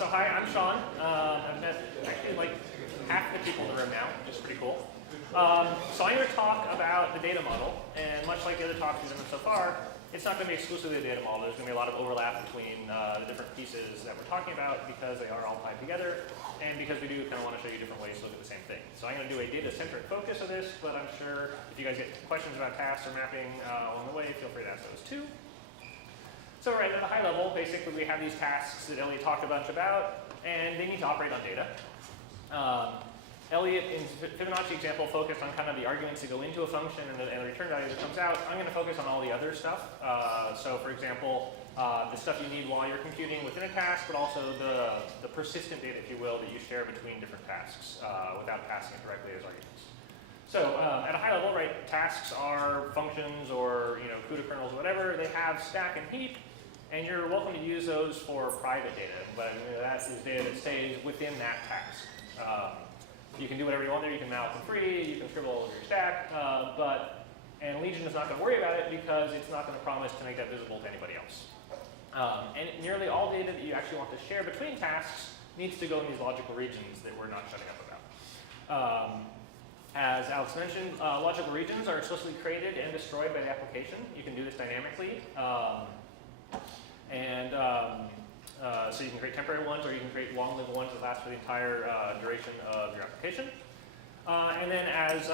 So hi, I'm Sean. I've met actually like half the people in the room now, which is pretty cool. So I'm going to talk about the data model, and much like the other talks we've done so far, it's not going to be exclusively a data model. There's going to be a lot of overlap between the different pieces that we're talking about because they are all tied together, and because we do kind of want to show you different ways to look at the same thing. So I'm going to do a data-centric focus of this, but I'm sure if you guys get questions about tasks or mapping along the way, feel free to ask those too. So right at a high level, basically we have these tasks that Elliot talked a bunch about, and they need to operate on data. Elliot, in Fibonacci example, focused on kind of the arguments that go into a function and the return value that comes out. I'm going to focus on all the other stuff. So for example, the stuff you need while you're computing within a task, but also the persistent data, if you will, that you share between different tasks without passing it directly as arguments. So at a high level, right, tasks are functions or CUDA kernels or whatever. They have stack and heap, and you're welcome to use those for private data, but that is data that stays within that task. You can do whatever you want there. You can malloc them free. You can scribble all over your stack, and Legion is not going to worry about it because it's not going to promise to make that visible to anybody else. And nearly all data that you actually want to share between tasks needs to go in these logical regions that we're not shutting up about. As Alex mentioned, logical regions are explicitly created and destroyed by the application. You can do this dynamically. So you can create temporary ones, or you can create long-lived ones that last for the entire duration of your application. And then as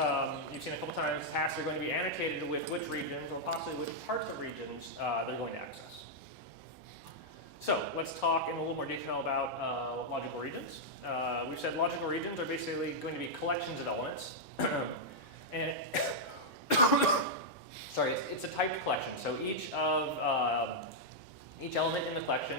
you've seen a couple times, tasks are going to be annotated with which regions, or possibly which parts of regions they're going to access. So let's talk in a little more detail about logical regions. We've said logical regions are basically going to be collections of elements. And sorry, it's a typed collection. So each element in the collection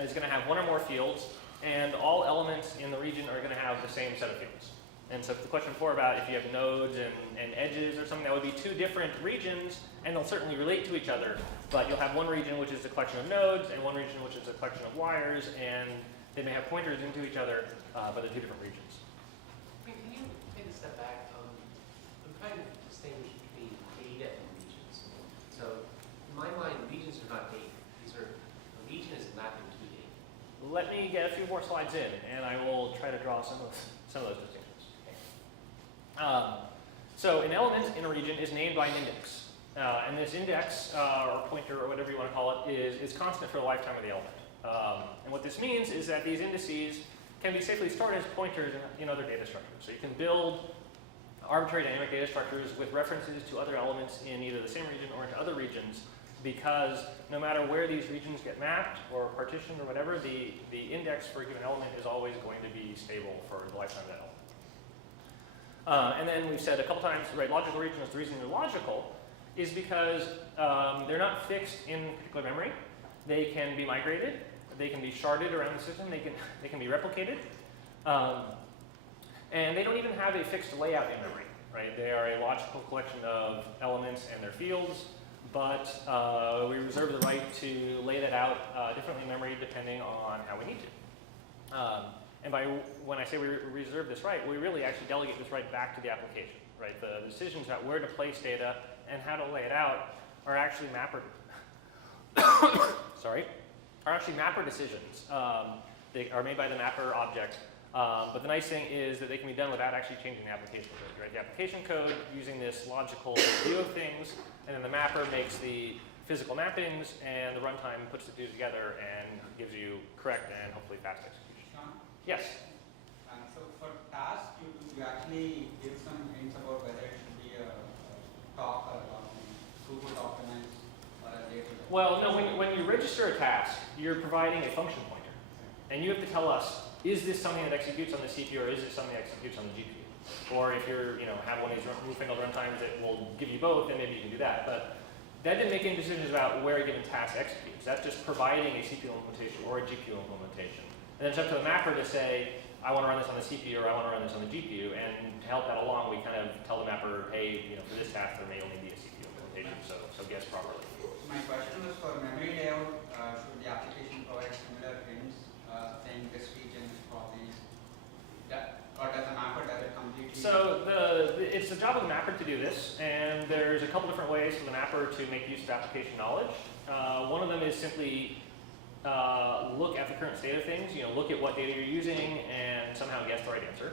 is going to have one or more fields, and all elements in the region are going to have the same set of fields. And so the question before about if you have nodes and edges or something, that would be two different regions, and they'll certainly relate to each other, but you'll have one region which is a collection of nodes, and one region which is a collection of wires, and they may have pointers into each other, but they're two different regions. Can you take a step back? I'm trying to distinguish between data and regions. So in my mind, regions are not data. A region is a mapping to data. Let me get a few more slides in, and I will try to draw some of those distinctions. So an element in a region is named by an index. And this index, or pointer, or whatever you want to call it, is constant for the lifetime of the element. And what this means is that these indices can be safely stored as pointers in other data structures. So you can build arbitrary dynamic data structures with references to other elements in either the same region or into other regions, because no matter where these regions get mapped or partitioned or whatever, the index for a given element is always going to be stable for the lifetime of that element. And then we've said a couple times, right, logical regions, the reason they're logical is because they're not fixed in particular memory. They can be migrated. They can be sharded around the system. They can be replicated. And they don't even have a fixed layout in memory, right? They are a logical collection of elements and their fields, but we reserve the right to lay that out differently in memory depending on how we need to. And when I say we reserve this right, we really actually delegate this right back to the application, right? The decisions about where to place data and how to lay it out are actually mapper decisions. They are made by the mapper object. But the nice thing is that they can be done without actually changing the application code, right? The application code using this logical view of things, and then the mapper makes the physical mappings, and the runtime puts the two together and gives you correct and hopefully fast execution. Sean? Yes? So for tasks, you actually give some hints about whether it should be a talk or a throughput optimized or a data. Well, no, when you register a task, you're providing a function pointer. And you have to tell us, is this something that executes on the CPU or is it something that executes on the GPU? Or if you're, have one of these newfangled runtimes that will give you both, then maybe you can do that. But that didn't make any decisions about where a given task executes. That's just providing a CPU implementation or a GPU implementation. And then it's up to the mapper to say, I want to run this on the CPU or I want to run this on the GPU. And to help that along, we kind of tell the mapper, hey, for this task there may only be a CPU implementation, so guess properly. My question was for memory layout, should the application provide similar hints saying this region probably, or does the mapper does it completely? So it's the job of the mapper to do this, and there's a couple different ways for the mapper to make use of application knowledge. One of them is simply look at the current state of things, look at what data you're using and somehow guess the right answer.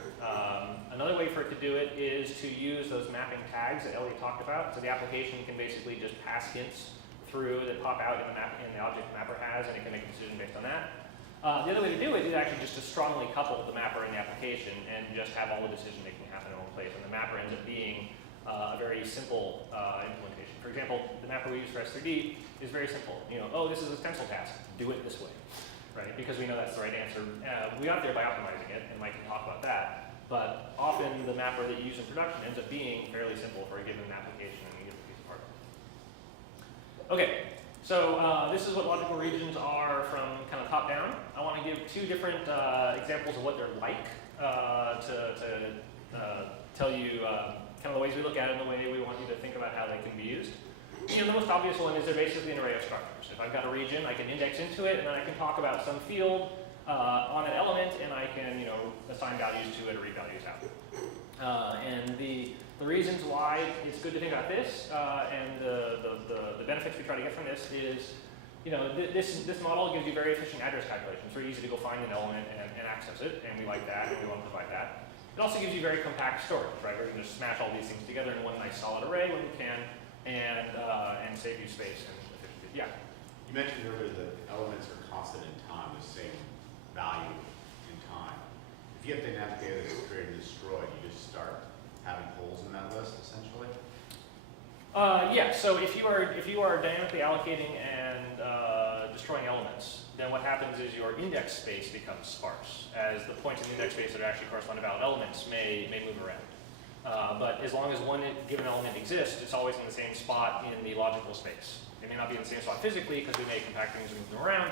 Another way for it to do it is to use those mapping tags that Elliot talked about. So the application can basically just pass hints through that pop out in the object the mapper has, and it can make a decision based on that. The other way to do it is actually just to strongly couple the mapper and the application and just have all the decision making happen in one place. And the mapper ends up being a very simple implementation. For example, the mapper we use for S3D is very simple. Oh, this is a stencil task. Do it this way, right? Because we know that's the right answer. We got there by optimizing it, and Mike can talk about that. But often the mapper that you use in production ends up being fairly simple for a given application and a given piece of hardware. Okay, so this is what logical regions are from kind of top down. I want to give two different examples of what they're like to tell you kind of the ways we look at it and the way we want you to think about how they can be used. The most obvious one is they're basically an array of structures. If I've got a region, I can index into it, and then I can talk about some field on an element, and I can assign values to it or read values out. And the reasons why it's good to think about this and the benefits we try to get from this is, this model gives you very efficient address calculations. It's very easy to go find an element and access it, and we like that, and we want to provide that. It also gives you very compact storage, right? Where you can just smash all these things together in one nice solid array when you can, and save you space and efficiency. Yeah. You mentioned earlier that elements are constant in time, the same value in time. If you have dynamic data that's created and destroyed, you just start having holes in that list, essentially? Yeah, so if you are dynamically allocating and destroying elements, then what happens is your index space becomes sparse, as the points in the index space that actually correspond to valid elements may move around. But as long as one given element exists, it's always in the same spot in the logical space. It may not be in the same spot physically because we may compact things and move them around,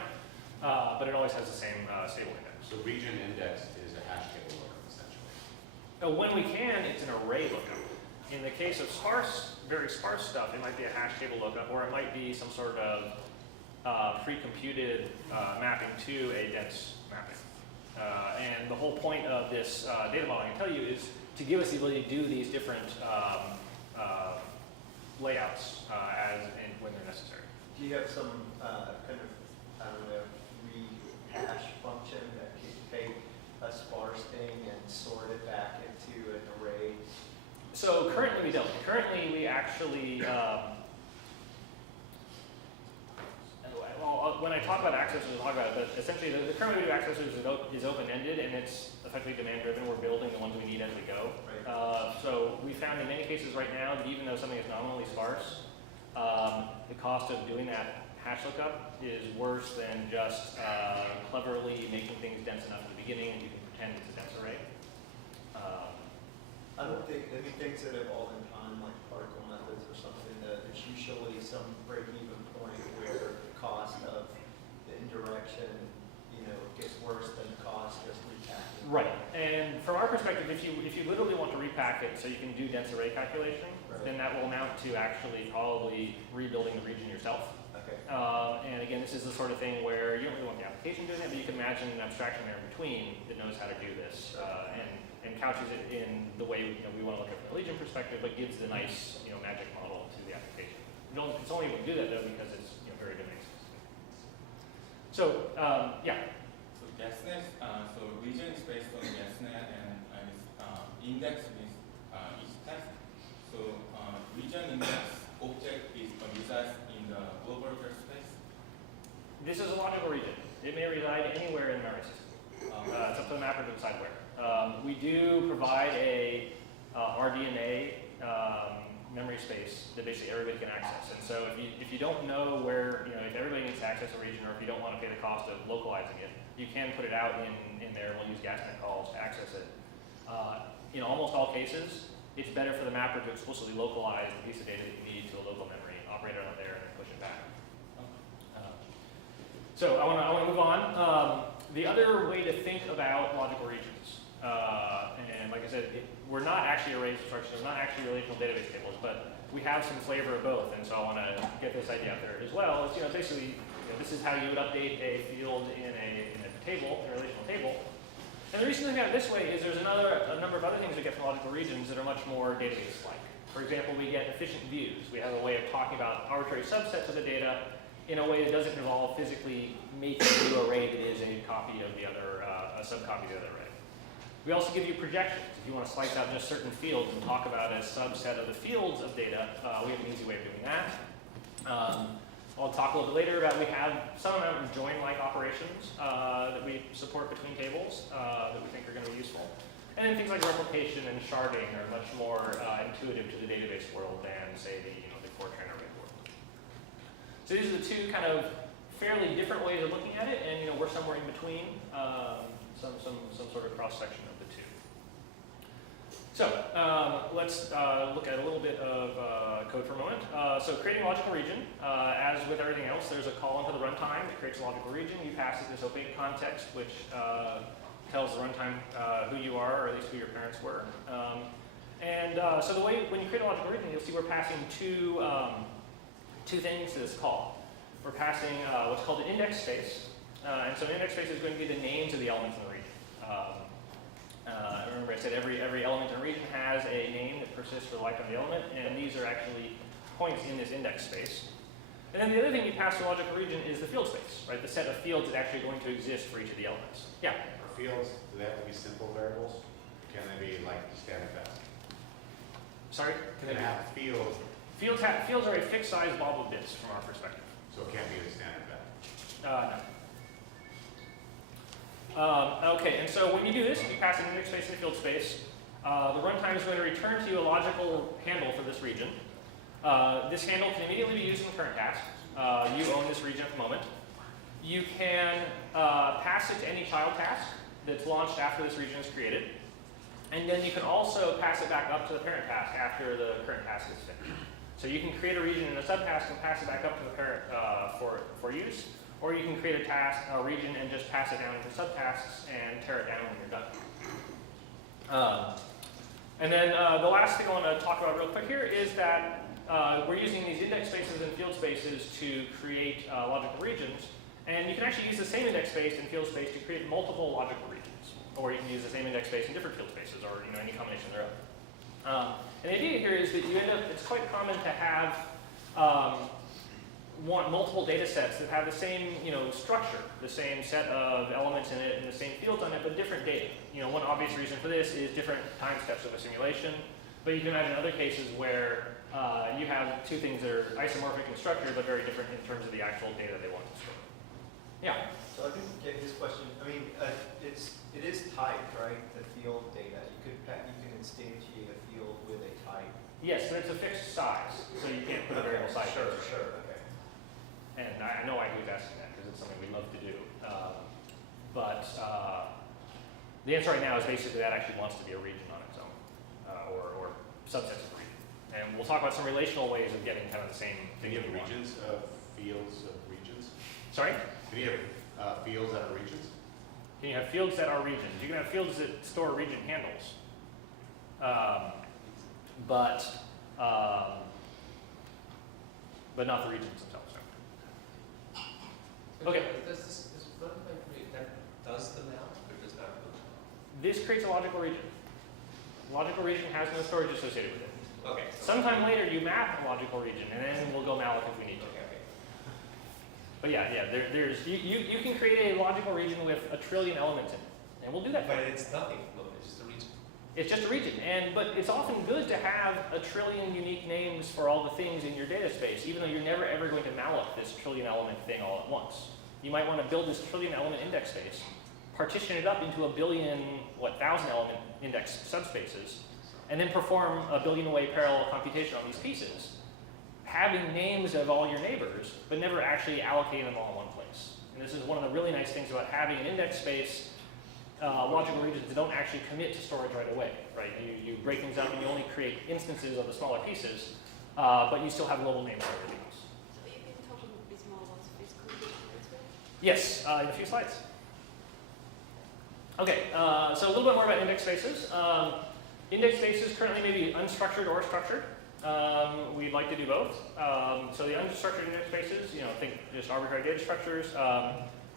but it always has the same stable index. So region index is a hash table lookup, essentially. When we can, it's an array lookup. In the case of very sparse stuff, it might be a hash table lookup, or it might be some sort of pre-computed mapping to a dense mapping. And the whole point of this data model, I can tell you, is to give us the ability to do these different layouts when they're necessary. Do you have some kind of, I don't know, rehash function that can take a sparse thing and sort it back into an array? So currently we don't. Currently we actually, when I talk about accessors, I'll talk about it, but essentially the current way we do accessors is open-ended, and it's effectively demand-driven. We're building the ones we need as we go. Right. So we found in many cases right now that even though something is nominally sparse, the cost of doing that hash lookup is worse than just cleverly making things dense enough at the beginning and you can pretend it's a dense array. I don't think, things that have all in time, like particle methods or something, that there's usually some break-even point where the cost of the indirection, gets worse than the cost just repacking. Right, and from our perspective, if you literally want to repack it so you can do dense array calculation, Right. then that will amount to actually probably rebuilding the region yourself. Okay. And again, this is the sort of thing where you don't really want the application doing that, but you can imagine an abstraction there in between that knows how to do this and couches it in the way we want to look at from a Legion perspective, but gives the nice magic model to the application. It's only able to do that though because it's very domain specific. So yeah. So GasNet, so region is based on GasNet and index with each text. So region index object resides in the global vector space. This is a logical region. It may reside anywhere in the memory system. It's up to the mapper to decide where. We do provide a RDNA memory space that basically everybody can access. And so if you don't know where, if everybody needs to access a region, or if you don't want to pay the cost of localizing it, you can put it out in there, and we'll use GasNet calls to access it. In almost all cases, it's better for the mapper to explicitly localize the piece of data that you need to a local memory, operate it on there, and then push it back. So I want to move on. The other way to think about logical regions, and like I said, we're not actually arrays of structures, we're not actually relational database tables, but we have some flavor of both, and so I want to get this idea out there as well. It's, basically, this is how you would update a field in a table, a relational table. And the reason to think about it this way is there's a number of other things we get from logical regions that are much more database-like. For example, we get efficient views. We have a way of talking about arbitrary subsets of the data in a way that doesn't involve physically making a new array that is a copy of the other subcopy the other array. We also give you projections. If you want to slice out just certain fields and talk about a subset of the fields of data, we have an easy way of doing that. I'll talk a little bit later about we have some amount of join-like operations that we support between tables that we think are going to be useful. And then things like replication and sharding are much more intuitive to the database world than, say, the Fortran array world. So these are the two kind of fairly different ways of looking at it, and we're somewhere in between, some sort of cross-section of the two. So let's look at a little bit of code for a moment. So creating a logical region, as with everything else, there's a call into the runtime that creates a logical region. You pass it this opaque context, which tells the runtime who you are, or at least who your parents were. So the way, when you create a logical region, you'll see we're passing two things to this call. We're passing what's called an index space. And so an index space is going to be the names of the elements in the region. Remember I said every element in a region has a name that persists for the lifetime of the element, and these are actually points in this index space. And then the other thing you pass to a logical region is the field space, right? The set of fields that actually going to exist for each of the elements. Yeah? Are fields, do they have to be simple variables? Can they be like standard fast? Sorry? Can they have fields, Fields are a fixed size blob of bits from our perspective. so it can't be the standard fast? No. Okay, and so when you do this, you pass an index space and a field space. The runtime is going to return to you a logical handle for this region. This handle can immediately be used in the current task. You own this region at the moment. You can pass it to any child task that's launched after this region is created. And then you can also pass it back up to the parent task after the current task is finished. So you can create a region in a subtask and pass it back up to the parent for use. Or you can create a region and just pass it down into subtasks and tear it down when you're done. And then the last thing I want to talk about real quick here is that we're using these index spaces and field spaces to create logical regions. And you can actually use the same index space and field space to create multiple logical regions. Or you can use the same index space in different field spaces, or any combination thereof. And the idea here is that you end up, it's quite common to have multiple data sets that have the same structure, the same set of elements in it and the same fields on it, but different data. One obvious reason for this is different time steps of a simulation. But you can imagine other cases where you have two things that are isomorphic in structure, but very different in terms of the actual data they want to store. Yeah? So I think getting this question, it is typed, right? The field data. You can instantiate a field with a type. Yes, but it's a fixed size, so you can't put a variable size. Sure, okay. And I know I was asking that because it's something we love to do. The answer right now is basically that actually wants to be a region on its own, or subsets of a region. And we'll talk about some relational ways of getting kind of the same thing. Can you have regions of fields of regions? Sorry? Can you have fields that are regions? Can you have fields that are regions? You can have fields that store region handles. But not the regions themselves. No. Okay. Does this runtime create that does the map or does not do the map? This creates a logical region. Logical region has no storage associated with it. Okay. Sometime later you map a logical region, and then we'll go malloc if we need to. Okay. But yeah, you can create a logical region with 1 trillion elements in it, and we'll do that. But it's nothing. Look, it's just a region. It's just a region, but it's often good to have 1 trillion unique names for all the things in your data space, even though you're never ever going to malloc this 1 trillion element thing all at once. You might want to build this 1 trillion element index space, partition it up into 1 billion, 1,000 element index subspaces, and then perform a 1 billion way parallel computation on these pieces, having names of all your neighbors, but never actually allocating them all in one place. And this is one of the really nice things about having an index space. Logical regions don't actually commit to storage right away, right? You break things up and you only create instances of the smaller pieces, but you still have global names for everything else. So you can talk a bit more about physical data as well? Yes, in a few slides. Okay, so a little bit more about index spaces. Index spaces currently may be unstructured or structured. We'd like to do both. So the unstructured index spaces, think just arbitrary data structures.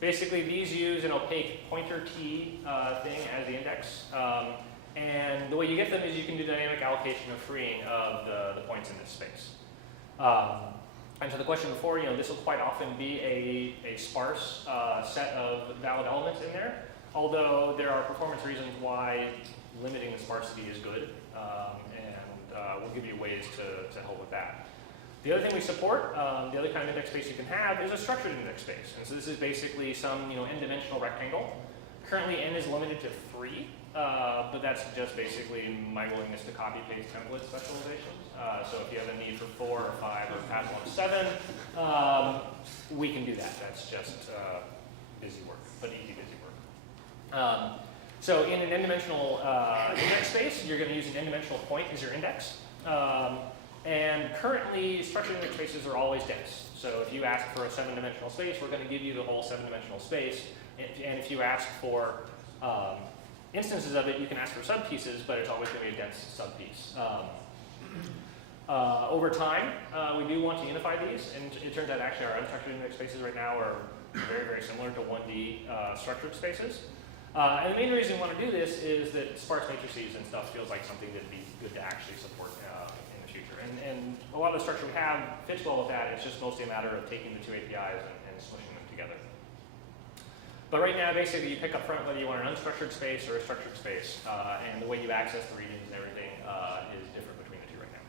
Basically, these use an opaque pointer key thing as the index. And the way you get them is you can do dynamic allocation or freeing of the points in this space. And so the question before, this will quite often be a sparse set of valid elements in there. although there are performance reasons why limiting the sparsity is good, and we'll give you ways to help with that. The other thing we support, the other kind of index space you can have is a structured index space. And so this is basically some n-dimensional rectangle. Currently n is limited to 3, but that's just basically my willingness to copy paste template specializations. So if you have a need for 4 or 5 or perhaps 1 to 7, we can do that. That's just busy work, but easy busy work. So in an n-dimensional index space, you're going to use an n-dimensional point as your index. And currently, structured index spaces are always dense. So if you ask for a 7-dimensional space, we're going to give you the whole 7-dimensional space. And if you ask for instances of it, you can ask for subpieces, but it's always going to be a dense subpiece. Over time, we do want to unify these, and it turns out actually our unstructured index spaces right now are very, very similar to 1D structured spaces. And the main reason we want to do this is that sparse matrices and stuff feels like something that'd be good to actually support in the future. And a lot of the structure we have fits well with that. It's just mostly a matter of taking the two APIs and smushing them together. But right now, basically, you pick up front whether you want an unstructured space or a structured space. And the way you access the regions and everything is different between the two right now.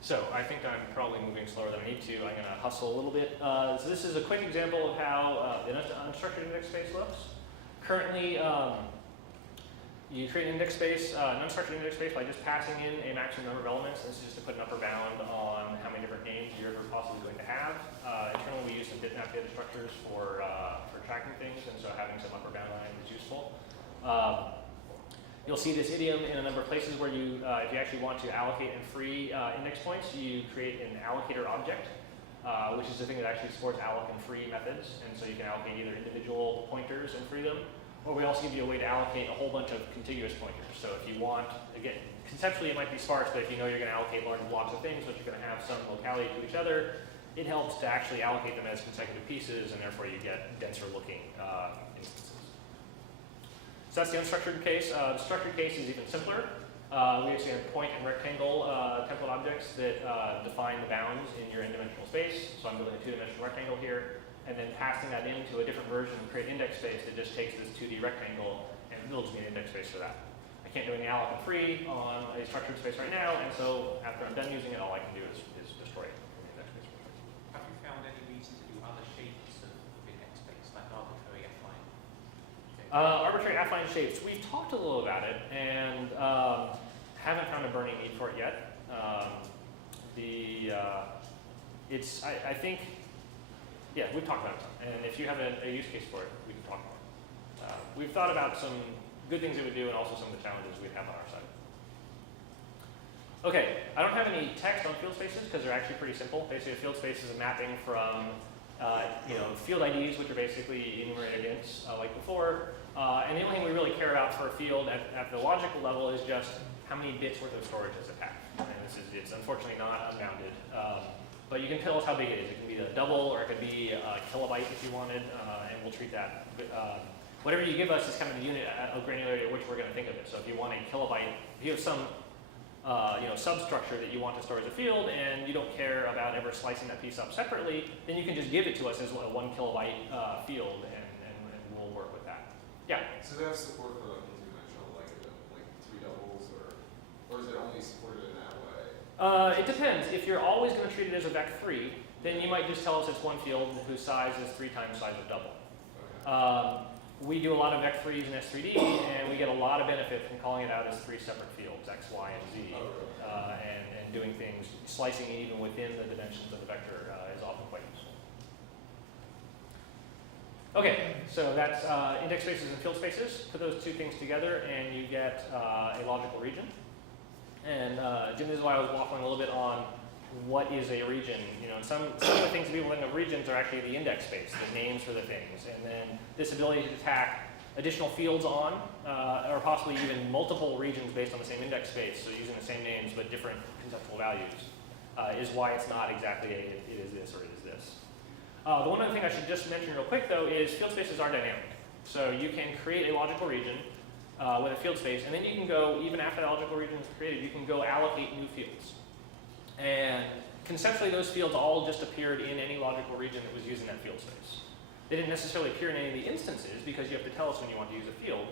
So I think I'm probably moving slower than I need to. I'm going to hustle a little bit. So this is a quick example of how an unstructured index space looks. Currently, you create an index space, an unstructured index space by just passing in a maximum number of elements. This is just to put an upper bound on how many different names you're ever possibly going to have. Internally, we use some bitmap data structures for tracking things, and so having some upper bound on it is useful. You'll see this idiom in a number of places where you, if you actually want to allocate and free index points, you create an allocator object, which is the thing that actually supports alloc and free methods. And so you can allocate either individual pointers and free them, or we also give you a way to allocate a whole bunch of contiguous pointers. So if you want, again, conceptually it might be sparse, but if you know you're going to allocate large blocks of things, but you're going to have some locality to each other, it helps to actually allocate them as consecutive pieces, and therefore you get denser looking instances. So that's the unstructured case. The structured case is even simpler. We actually have point and rectangle template objects that define the bounds in your n-dimensional space. So I'm building a 2-dimensional rectangle here, and then passing that into a different version and create an index space that just takes this 2D rectangle and builds me an index space for that. I can't do any alloc and free on a structured space right now, and so after I'm done using it, all I can do is destroy it from the index space. Have you found any reason to do other shapes of index space, like arbitrary affine? Arbitrary affine shapes. We've talked a little about it, and haven't found a burning need for it yet. I think, yeah, we've talked about it some. And if you have a use case for it, we can talk about it. We've thought about some good things it would do and also some of the challenges we'd have on our side. Okay, I don't have any text on field spaces because they're actually pretty simple. Basically, a field space is a mapping from field IDs, which are basically enumerated ints like before. And the only thing we really care about for a field at the logical level is just how many bits worth of storage does it have. And it's unfortunately not unbounded. But you can tell us how big it is. It can be a double, or it could be a kilobyte if you wanted, and we'll treat that. Whatever you give us is kind of the unit of granularity at which we're going to think of it. So if you want a kilobyte, if you have some substructure that you want to store as a field, and you don't care about ever slicing that piece up separately, then you can just give it to us as a 1 kilobyte field, and we'll work with that. Yeah. So they have support for like multi-dimensional, like 3 doubles, or is it only supported in that way? It depends. If you're always going to treat it as a vec3, then you might just tell us it's one field whose size is 3 times size of double. Okay. We do a lot of vec3s in S3D, and we get a lot of benefit from calling it out as 3 separate fields, x, y, and z. And doing things, slicing it even within the dimensions of the vector is often quite useful. Okay, so that's index spaces and field spaces. Put those two things together, and you get a logical region. And Jim, this is why I was waffling a little bit on what is a region. Some of the things that people think of regions are actually the index space, the names for the things, and then this ability to tack additional fields on, or possibly even multiple regions based on the same index space, so using the same names but different conceptual values, is why it's not exactly it is this or it is this. The one other thing I should just mention real quick, though, is field spaces are dynamic. So you can create a logical region with a field space, and then you can go, even after the logical region is created, you can go allocate new fields. And conceptually, those fields all just appeared in any logical region that was using that field space. They didn't necessarily appear in any of the instances because you have to tell us when you want to use a field.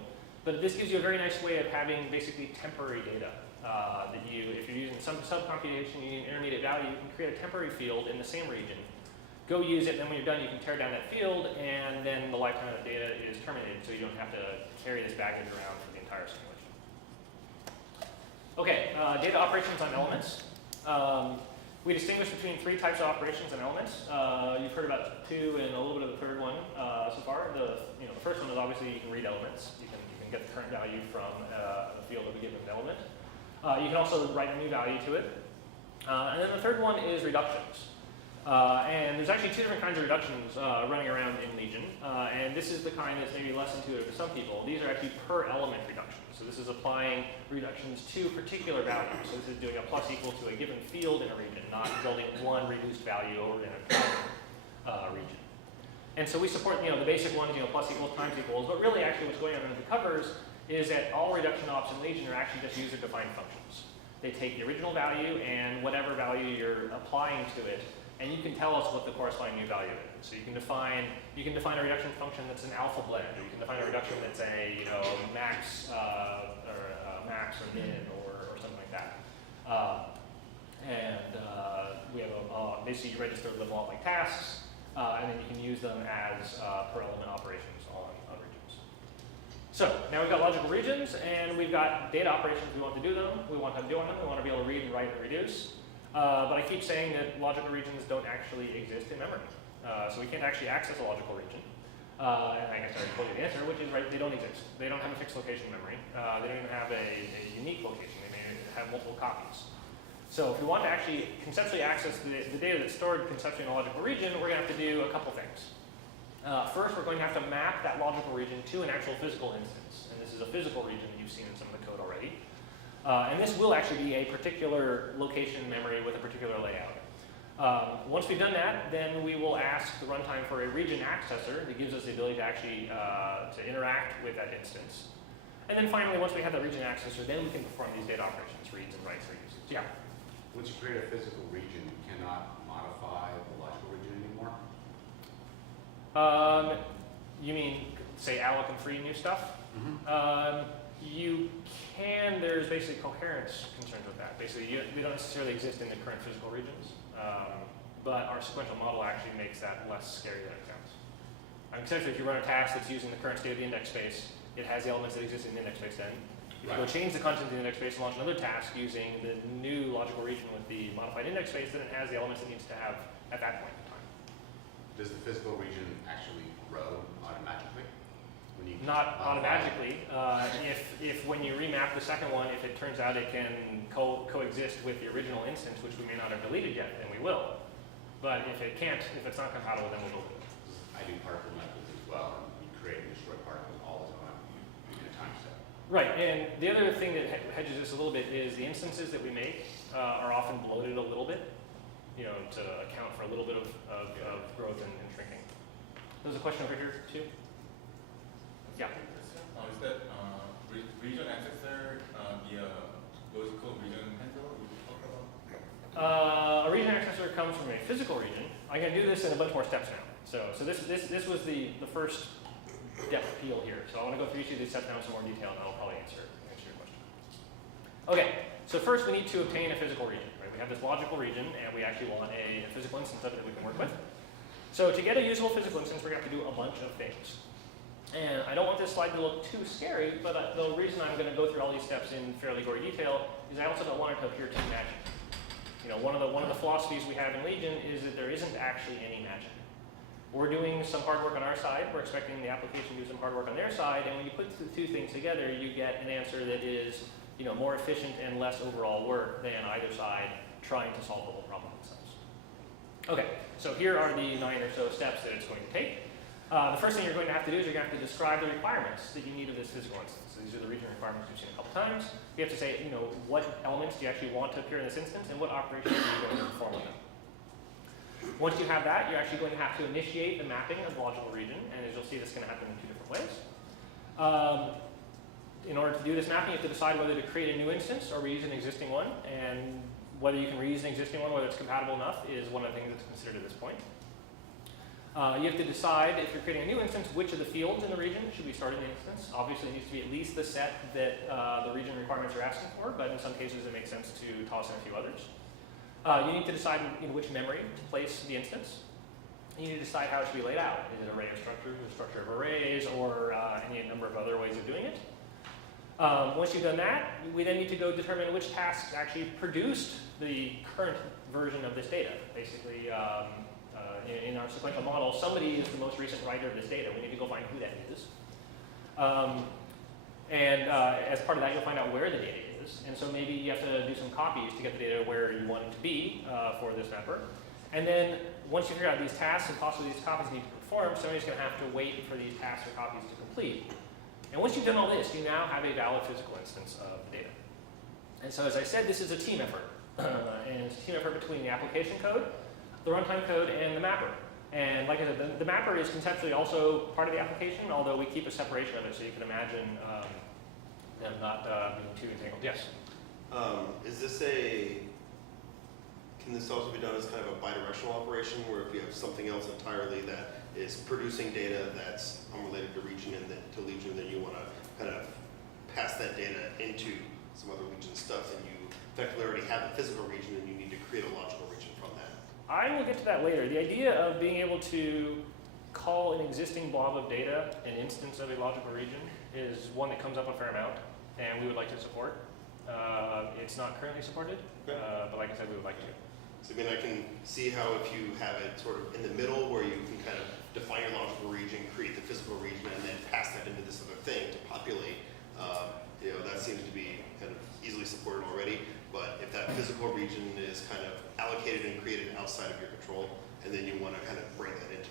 But this gives you a very nice way of having basically temporary data. That you, if you're using some subcomputation, you need an intermediate value, you can create a temporary field in the same region. Go use it, then when you're done, you can tear down that field, and then the lifetime of data is terminated, so you don't have to carry this baggage around for the entire simulation. Okay, data operations on elements. We distinguish between 3 types of operations on elements. You've heard about 2 and a little bit of the third one so far. The first one is obviously you can read elements. You can get the current value from the field of a given element. You can also write a new value to it. And then the third one is reductions. And there's actually 2 different kinds of reductions running around in Legion. And this is the kind that's maybe less intuitive to some people. These are actually per element reductions. So this is applying reductions to particular values. So this is doing a plus equal to a given field in a region, not building one reduced value over in a region. And so we support the basic ones, plus equals, times equals. But really actually what's going on under the covers is that all reduction ops in Legion are actually just user-defined functions. They take the original value and whatever value you're applying to it, and you can tell us what the corresponding new value is. So you can define a reduction function that's an alpha blend, or you can define a reduction that's a max max or min or something like that. We have basically you register them all like tasks, and then you can use them as per element operations on regions. So now we've got logical regions, and we've got data operations we want to do them. We want to do on them. We want to be able to read and write and reduce. But I keep saying that logical regions don't actually exist in memory. So we can't actually access a logical region. And I guess I already told you the answer, which is right, they don't exist. They don't have a fixed location memory. They don't even have a unique location. They may have multiple copies. So if we want to actually conceptually access the data that's stored conceptually in a logical region, we're going to have to do a couple things. First, we're going to have to map that logical region to an actual physical instance. And this is a physical region that you've seen in some of the code already. And this will actually be a particular location memory with a particular layout. Once we've done that, then we will ask the runtime for a region accessor that gives us the ability to actually to interact with that instance. And then finally, once we have that region accessor, then we can perform these data operations, reads and writes, reuses. Yeah? Once you create a physical region, you cannot modify the logical region anymore? You mean, say, alloc and free new stuff? Mm-hmm. You can, there's basically coherence concerns with that. Basically, they don't necessarily exist in the current physical regions, but our sequential model actually makes that less scary than it sounds. Essentially, if you run a task that's using the current state of the index space, it has the elements that exist in the index space then. If you go change the content of the index space and launch another task using the new logical region with the modified index space, then it has the elements it needs to have at that point in time. Does the physical region actually grow automatically? Not automatically. If when you remap the second one, if it turns out it can coexist with the original instance, which we may not have deleted yet, then we will. But if it can't, if it's not compatible, then we will. I do particle methods as well, and you create and destroy particles all the time in a time step. Right, and the other thing that hedges this a little bit is the instances that we make are often bloated a little bit, to account for a little bit of growth and shrinking. There's a question over here too. Yeah. Is that region accessor the logical region handler we talked about? A region accessor comes from a physical region. I'm going to do this in a bunch more steps now. So this was the first depth peel here. So I want to go through each of these steps now in some more detail, and I'll probably answer your question. Okay. So first we need to obtain a physical region. Right? We have this logical region, and we actually want a physical instance of it that we can work with. So to get a usable physical instance, we're going to have to do a bunch of things. And I don't want this slide to look too scary, but the reason I'm going to go through all these steps in fairly gory detail is I also don't want it to appear too magic. One of the philosophies we have in Legion is that there isn't actually any magic. We're doing some hard work on our side. We're expecting the application to do some hard work on their side. And when you put the two things together, you get an answer that is, more efficient and less overall work than either side trying to solve the whole problem themselves. Okay, so here are the 9 or so steps that it's going to take. The first thing you're going to have to do is you're going to have to describe the requirements that you need of this physical instance. So these are the region requirements we've seen a couple times. You have to say, what elements do you actually want to appear in this instance, and what operations are you going to perform with them. Once you have that, you're actually going to have to initiate the mapping of the logical region, and as you'll see, this is going to happen in 2 different ways. In order to do this mapping, you have to decide whether to create a new instance or reuse an existing one, and whether you can reuse an existing one, whether it's compatible enough, is one of the things that's considered at this point. You have to decide if you're creating a new instance, which of the fields in the region should be starting the instance. Obviously, it needs to be at least the set that the region requirements are asking for, but in some cases it makes sense to toss in a few others. You need to decide in which memory to place the instance. You need to decide how it should be laid out. Is it array of structures, or structure of arrays, or any number of other ways of doing it. Once you've done that, we then need to go determine which tasks actually produced the current version of this data. Basically, in our sequential model, somebody is the most recent writer of this data. We need to go find who that is. As part of that, you'll find out where the data is. And so maybe you have to do some copies to get the data where you want it to be for this mapper. And then once you figure out these tasks and possibly these copies need to perform, somebody's going to have to wait for these tasks or copies to complete. And once you've done all this, you now have a valid physical instance of the data. And so as I said, this is a team effort. And it's a team effort between the application code, the runtime code, and the mapper. And like I said, the mapper is conceptually also part of the application, although we keep a separation of it so you can imagine them not being too entangled. Yes? Can this also be done as kind of a bidirectional operation where if you have something else entirely that is producing data that's unrelated to region and then to region, then you want to kind of pass that data into some other region stuff, and you effectively already have a physical region and you need to create a logical region from that? I will get to that later. The idea of being able to call an existing blob of data an instance of a logical region is one that comes up a fair amount, and we would like to support. It's not currently supported, but like I said, we would like to. So I mean, I can see how if you have it sort of in the middle where you can kind of define your logical region, create the physical region, and then pass that into this other thing to populate, that seems to be kind of easily supported already. But if that physical region is kind of allocated and created outside of your control, and then you want to kind of bring that into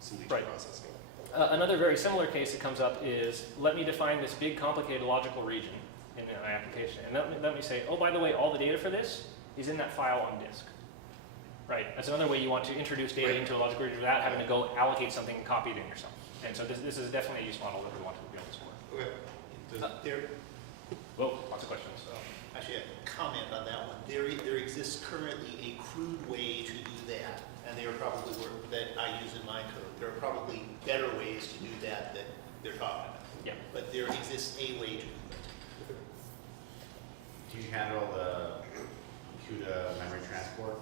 some legion processing. Another very similar case that comes up is, let me define this big complicated logical region in my application. And let me say, oh, by the way, all the data for this is in that file on disk. Right, that's another way you want to introduce data into a logical region without having to go allocate something and copy it in yourself. And so this is definitely a use model that we want to be able to support. Okay. Well, lots of questions. So. Actually, a comment on that one. There exists currently a crude way to do that, and they are probably that I use in my code. There are probably better ways to do that they're talking about. Yeah. But there exists a way to do it. Do you handle the CUDA memory transport?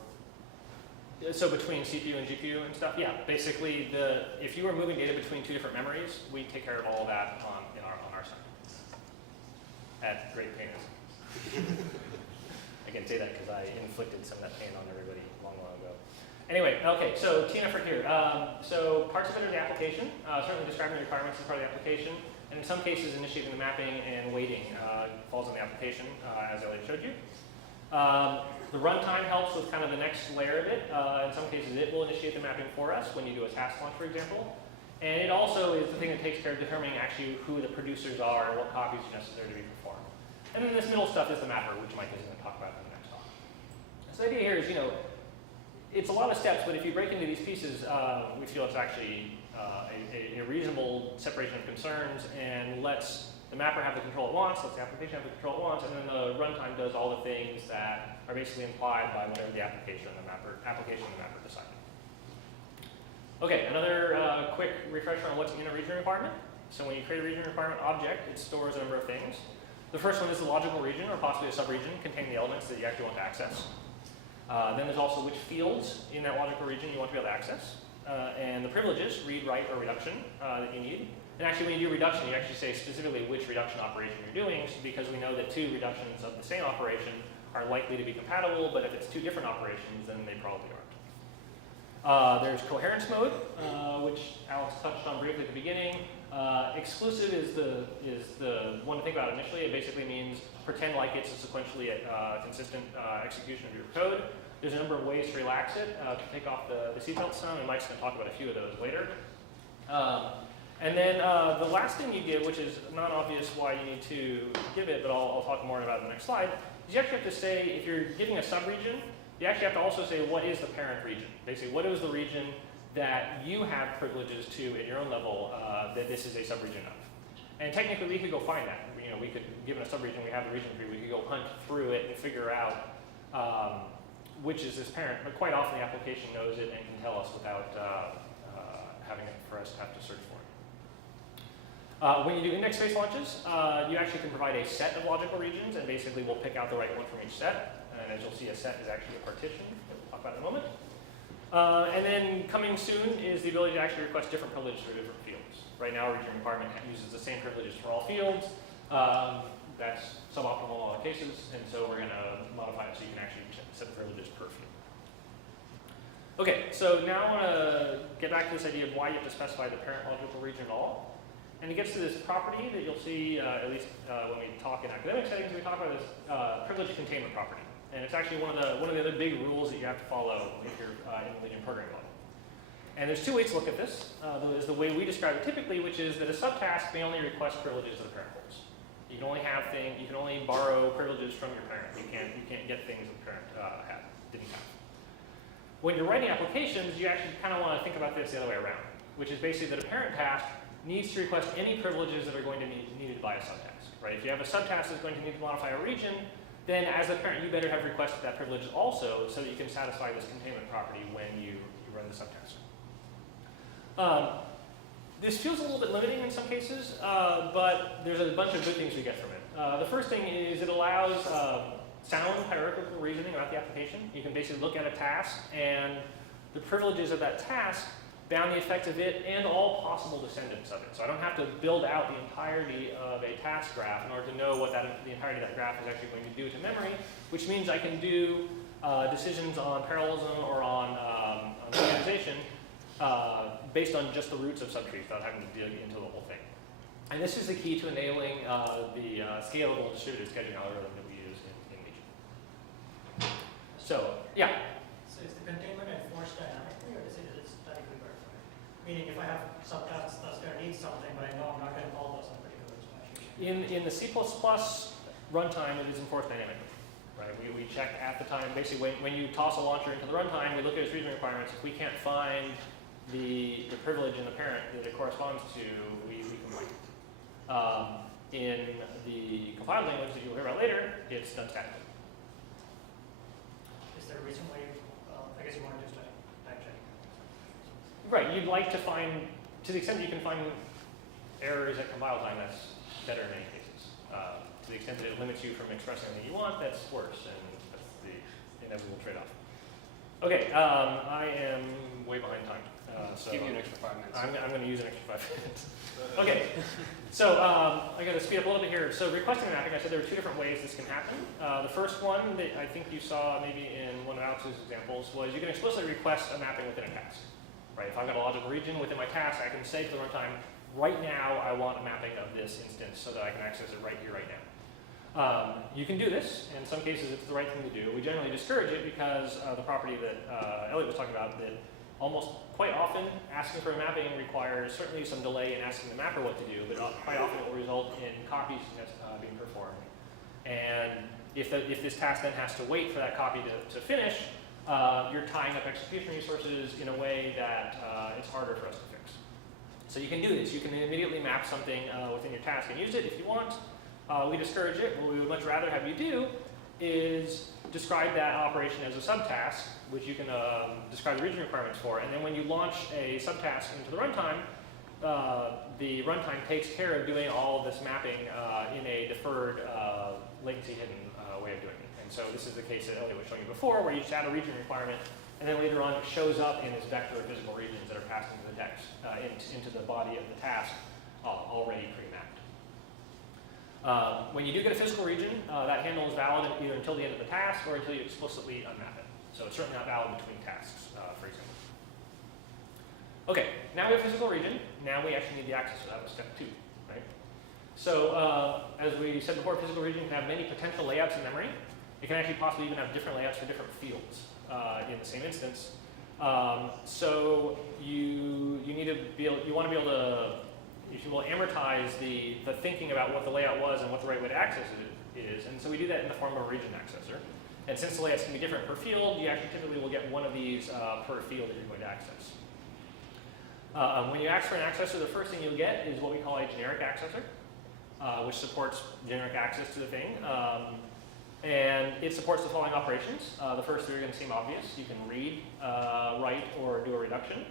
So between CPU and GPU and stuff, yeah. Basically, if you are moving data between two different memories, we take care of all of that on our side. At great pain. I can say that because I inflicted some of that pain on everybody long ago. Anyway, okay, so team effort here. So parts of it are the application, certainly describing the requirements as part of the application, and in some cases initiating the mapping and waiting falls on the application, as Elliot showed you. The runtime helps with kind of the next layer of it. In some cases, it will initiate the mapping for us when you do a task launch, for example. And it also is the thing that takes care of determining actually who the producers are and what copies are necessary to be performed. And then this middle stuff is the mapper, which Mike is going to talk about in the next talk. So the idea here is, it's a lot of steps, but if you break into these pieces, we feel it's actually a reasonable separation of concerns and lets the mapper have the control it wants, lets the application have the control it wants, and then the runtime does all the things that are basically implied by whatever the application and the mapper decided. Okay, another quick refresher on what's in a region requirement. So when you create a region requirement object, it stores a number of things. The first one is the logical region, or possibly a subregion, containing the elements that you actually want to access. Then there's also which fields in that logical region you want to be able to access. And the privileges, read, write, or reduction, that you need. And actually, when you do reduction, you actually say specifically which reduction operation you're doing, because we know that two reductions of the same operation are likely to be compatible, but if it's two different operations, then they probably aren't. There's coherence mode, which Alex touched on briefly at the beginning. Exclusive is the one to think about initially. It basically means pretend like it's a sequentially consistent execution of your code. There's a number of ways to relax it, to take off the seatbelt some, and Mike's going to talk about a few of those later. And then the last thing you give, which is not obvious why you need to give it, but I'll talk more about it in the next slide, is you actually have to say, if you're giving a subregion, you actually have to also say what is the parent region. Basically, what is the region that you have privileges to at your own level that this is a subregion of. And technically, we could go find that. We could, given a subregion, we have the region tree, we could go hunt through it and figure out which is this parent. But quite often, the application knows it and can tell us without having it for us to have to search for it. When you do index-based launches, you actually can provide a set of logical regions, and basically we'll pick out the right one from each set. And as you'll see, a set is actually a partition that we'll talk about in a moment. And then coming soon is the ability to actually request different privileges for different fields. Right now, our region requirement uses the same privileges for all fields. That's suboptimal in a lot of cases, and so we're going to modify it so you can actually set the privileges per field. Okay, so now I want to get back to this idea of why you have to specify the parent logical region at all. And it gets to this property that you'll see, at least when we talk in academic settings, we talk about this privilege containment property. And it's actually one of the other big rules that you have to follow if you're in the Legion programming model. And there's two ways to look at this. There's the way we describe it typically, which is that a subtask may only request privileges of the parent roles. You can only borrow privileges from your parent. You can't get things that the parent didn't have. When you're writing applications, you actually kind of want to think about this the other way around, which is basically that a parent task needs to request any privileges that are going to be needed by a subtask, right? If you have a subtask that's going to need to modify a region, then as a parent, you better have requested that privilege also so that you can satisfy this containment property when you run the subtask. This feels a little bit limiting in some cases, but there's a bunch of good things we get from it. The first thing is it allows sound hierarchical reasoning about the application. You can basically look at a task and the privileges of that task bound the effect of it and all possible descendants of it. So I don't have to build out the entirety of a task graph in order to know what the entirety of that graph is actually going to do to memory, which means I can do decisions on parallelism or on organization based on just the roots of subtrees without having to dig into the whole thing. And this is the key to enabling the scalable distributed scheduling algorithm that we use in Legion. So, yeah. So is the containment enforced dynamically, or is it statically verified? Meaning if I have subtasks that's going to need something, but I know I'm not going to call those on particular special. In the C++ runtime, it is enforced dynamically. Right? We check at the time. Basically, when you toss a launcher into the runtime, we look at its region requirements. If we can't find the privilege in the parent that it corresponds to, we complain. In the compiled language that you'll hear about later, it's done statically. Is there a reason why I guess you want to do type checking? Right, you'd like to find, to the extent that you can find errors at compile time, that's better in many cases. To the extent that it limits you from expressing anything you want, that's worse, and that's the inevitable trade-off. Okay, I am way behind time. So give you an extra 5 minutes. I'm going to use an extra 5 minutes. Okay, so I got to speed up a little bit here. So requesting mapping, I said there are two different ways this can happen. The first one that I think you saw maybe in one of Alex's examples was you can explicitly request a mapping within a task. Right? If I've got a logical region within my task, I can say to the runtime, right now I want a mapping of this instance so that I can access it right here, right now. You can do this. In some cases, it's the right thing to do. We generally discourage it because the property that Elliot was talking about, that almost quite often asking for a mapping requires certainly some delay in asking the mapper what to do, but quite often it will result in copies being performed. And if this task then has to wait for that copy to finish, you're tying up execution resources in a way that it's harder for us to fix. So you can do this. You can immediately map something within your task and use it if you want. We discourage it. What we would much rather have you do is describe that operation as a subtask, which you can describe the region requirements for. And then when you launch a subtask into the runtime takes care of doing all of this mapping in a deferred, latency-hidden way of doing it. And so this is the case that Elliot was showing you before, where you just add a region requirement, and then later on it shows up in this vector of physical regions that are passed into the text, into the body of the task already pre-mapped. When you do get a physical region, that handle is valid either until the end of the task or until you explicitly unmap it. So it's certainly not valid between tasks, for example. Okay, now we have a physical region. Now we actually need the access, so that was step 2, right? So as we said before, physical region can have many potential layouts in memory. It can actually possibly even have different layouts for different fields in the same instance. So you need to be able, you want to be able to, if you will, amortize the thinking about what the layout was and what the right way to access it is. And so we do that in the form of a region accessor. And since the layouts can be different per field, you actually typically will get one of these per field that you're going to access. When you ask for an accessor, the first thing you'll get is what we call a generic accessor, which supports generic access to the thing. And it supports the following operations. The first three are going to seem obvious. You can read, write, or do a reduction.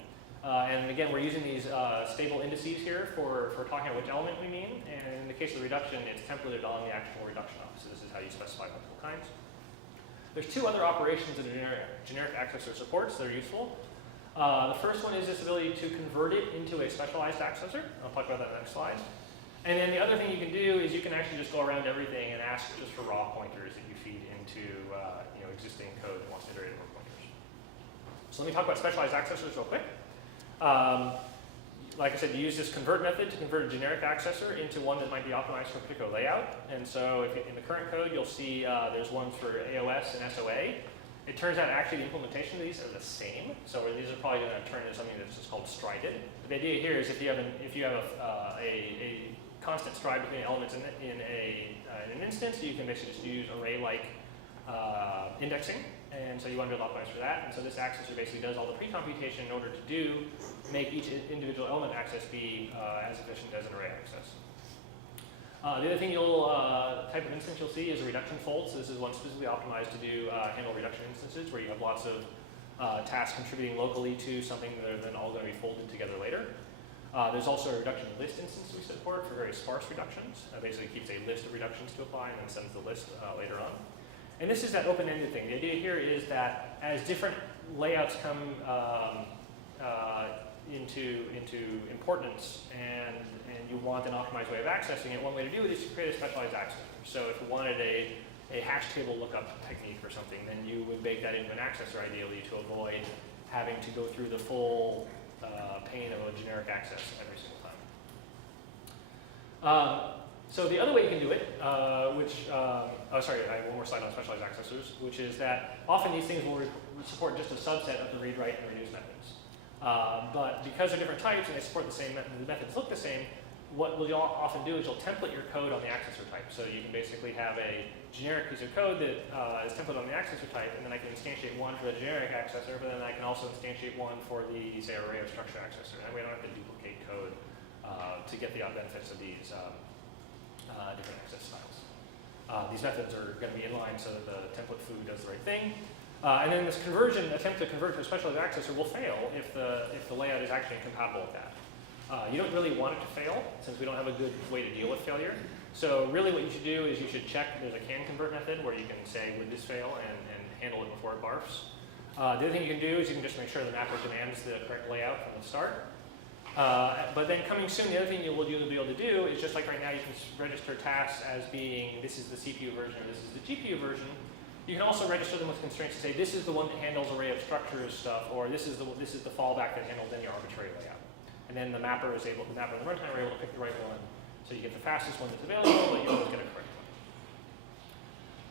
And again, we're using these stable indices here for talking about which element we mean. And in the case of the reduction, it's templated on the actual reduction op. So this is how you specify multiple kinds. There's two other operations that a generic accessor supports that are useful. The first one is this ability to convert it into a specialized accessor. I'll talk about that in the next slide. And then the other thing you can do is you can actually just go around everything and ask just for raw pointers that you feed into existing code that wants to iterate over pointers. So let me talk about specialized accessors real quick. Like I said, you use this convert method to convert a generic accessor into one that might be optimized for a particular layout. And so if in the current code, you'll see there's ones for AOS and SOA. It turns out actually the implementation of these are the same. So these are probably going to turn into something that's just called strided. The idea here is if you have a constant stride between elements in an instance, you can basically just use array-like indexing. And so you want to be able to optimize for that. And so this accessor basically does all the pre-computation in order to make each individual element access be as efficient as an array access. The other type of instance you'll see is a reduction fold. So this is one specifically optimized to handle reduction instances where you have lots of tasks contributing locally to something that are then all going to be folded together later. There's also a reduction list instance we support for very sparse reductions. Basically keeps a list of reductions to apply and then sends the list later on. And this is that open-ended thing. The idea here is that as different layouts come into importance and you want an optimized way of accessing it, one way to do it is to create a specialized accessor. So if you wanted a hash table lookup technique or something, then you would bake that into an accessor ideally to avoid having to go through the full pain of a generic access every single time. So the other way you can do it, I have one more slide on specialized accessors, which is that often these things will support just a subset of the read, write, and reduce methods. But because they're different types and they support the same the methods look the same, what you'll often do is you'll template your code on the accessor type. So you can basically have a generic piece of code that is templated on the accessor type, and then I can instantiate one for the generic accessor, but then I can also instantiate one for the, say, array of structure accessor. That way I don't have to duplicate code to get the benefits of these different access styles. These methods are going to be inline so that the template foo does the right thing. And then this attempt to convert to a specialized accessor will fail if the layout is actually incompatible with that. You don't really want it to fail since we don't have a good way to deal with failure. So really what you should do is you should check there's a can convert method where you can say, would this fail, and handle it before it barfs. The other thing you can do is you can just make sure the mapper demands the correct layout from the start. But then coming soon, the other thing you'll be able to do is just like right now you can register tasks as being this is the CPU version or this is the GPU version. You can also register them with constraints to say this is the one that handles array of structures stuff, or this is the fallback that handles any arbitrary layout. And then the mapper and the runtime are able to pick the right one. So you get the fastest one that's available, but you always get a correct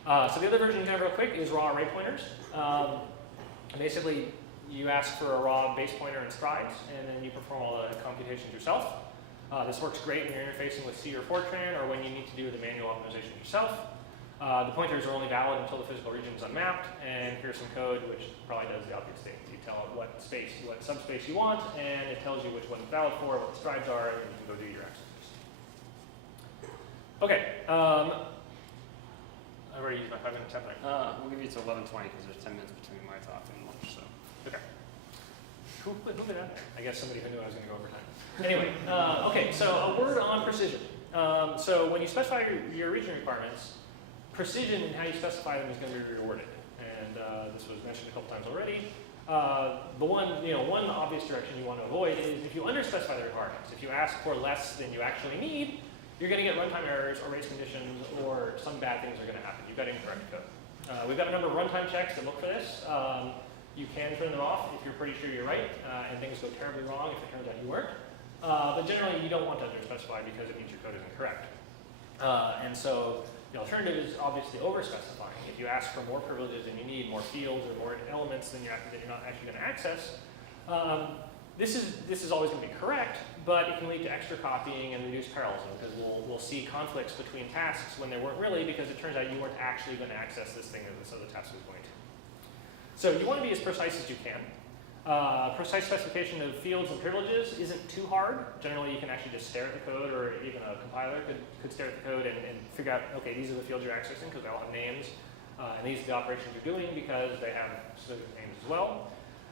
one. So the other version you can have real quick is raw array pointers. Basically, you ask for a raw base pointer and strides, and then you perform all the computations yourself. This works great when you're interfacing with C or Fortran, or when you need to do the manual optimization yourself. The pointers are only valid until the physical region is unmapped, and here's some code which probably does the obvious thing. You tell it what subspace you want, and it tells you which one it's valid for, what the strides are, and you can go do your accessors. Okay, I've already used my 5-minute template. We'll give you to 11:20 because there's 10 minutes between my talk and lunch. So. Okay. Who put that there? I guess somebody who knew I was going to go over time. Anyway, okay, so a word on precision. So when you specify your region requirements, precision in how you specify them is going to be rewarded. And this was mentioned a couple times already. The one obvious direction you want to avoid is if you underspecify the requirements. If you ask for less than you actually need, you're going to get runtime errors or race conditions, or some bad things are going to happen. You've got incorrect code. We've got a number of runtime checks that look for this. You can turn them off if you're pretty sure you're right, and things go terribly wrong if it turns out you weren't. But generally, you don't want to underspecify because it means your code isn't correct. And so the alternative is obviously overspecifying. If you ask for more privileges than you need, more fields or more elements than you're not actually going to access, this is always going to be correct, but it can lead to extra copying and reduced parallelism because we'll see conflicts between tasks when there weren't really because it turns out you weren't actually going to access this thing that this other task was going to. So you want to be as precise as you can. Precise specification of fields and privileges isn't too hard. Generally, you can actually just stare at the code, or even a compiler could stare at the code and figure out, okay, these are the fields you're accessing because they all have names, and these are the operations you're doing because they have specific names as well.